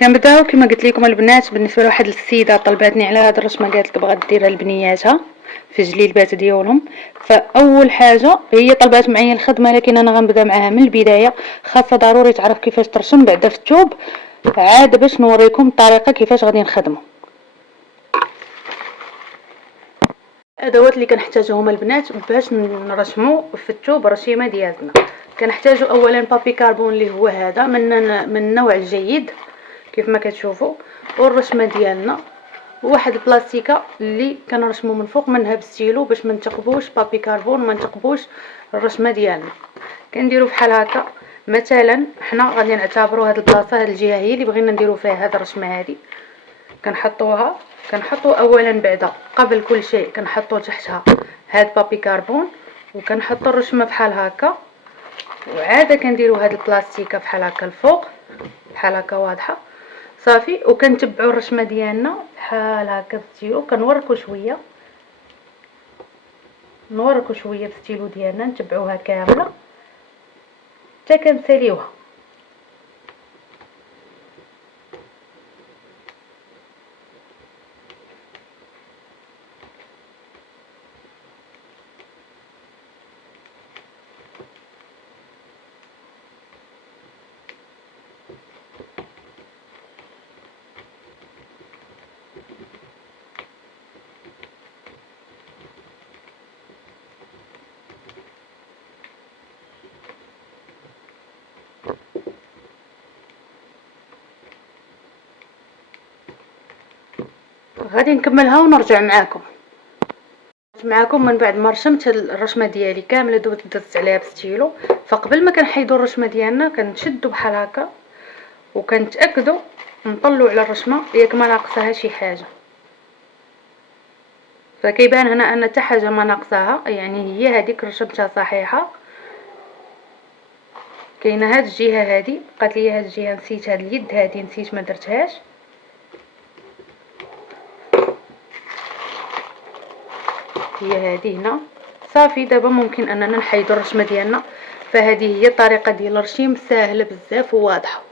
كنبداو كما قلت لكم البنات. بالنسبه لواحد السيده طلباتني على هذه الرسمه، قالت لك بغات ديرها لبنياتها في جليلبات ديالهم. فاول حاجه هي طلبات معايا الخدمه، لكن انا غنبدا معاها من البدايه. خاصه ضروري تعرف كيفاش ترسم بعدا في الثوب، عاد باش نوريكم الطريقه كيفاش غادي نخدموا. الادوات اللي كنحتاجوهم البنات باش نرسموا في الثوب الرسيمه ديالنا. كنحتاجوا اولا بابي كربون اللي هو هذا من النوع الجيد كيف ما كتشوفوا، والرسمه ديالنا، وواحد البلاستيكه اللي كنرسموا من فوق منها بالستيلو باش ما نثقبوش بابي كربون وما نثقبوش الرسمه ديالنا. كنديروا بحال هكا. مثلا حنا غادي نعتبروا هذه البلاصه، هذه الجهه هي اللي بغينا نديروا فيها هذه الرسمه هذه. كنحطوا اولا بعدا قبل كل شيء كنحطوا تحتها هاد بابي كربون، وكنحطوا الرسمه بحال هكا، وعاد كنديروا هاد البلاستيكه بحال هكا الفوق بحال هكا واضحه صافي. وكنتبعوا الرسمه ديالنا بحال هكا بالستيلو، كنوركوا شويه بالستيلو ديالنا، نتبعوها كامله حتى كنساليوها. غادي نكملها ونرجع معاكم من بعد ما رسمت الرسمه ديالي كامله. درت عليها بالستيلو. فقبل ما كنحيدوا الرسمه ديالنا كنشدوا بحال هكا وكنتاكدوا نطلعوا على الرسمه ياك ما ناقصها شي حاجه. فكيبان هنا ان حتى حاجه ما ناقصاها، يعني هي هذيك رسمتها صحيحه. كاينه هاد الجهه هذه بقات لي، هاد الجهه نسيت، هاد اليد هذه نسيت ما درتهاش. هي هذه هنا صافي. دابا ممكن اننا نحيدوا الرسمه ديالنا. فهذه هي الطريقه ديال الرسم، ساهله بزاف وواضحه.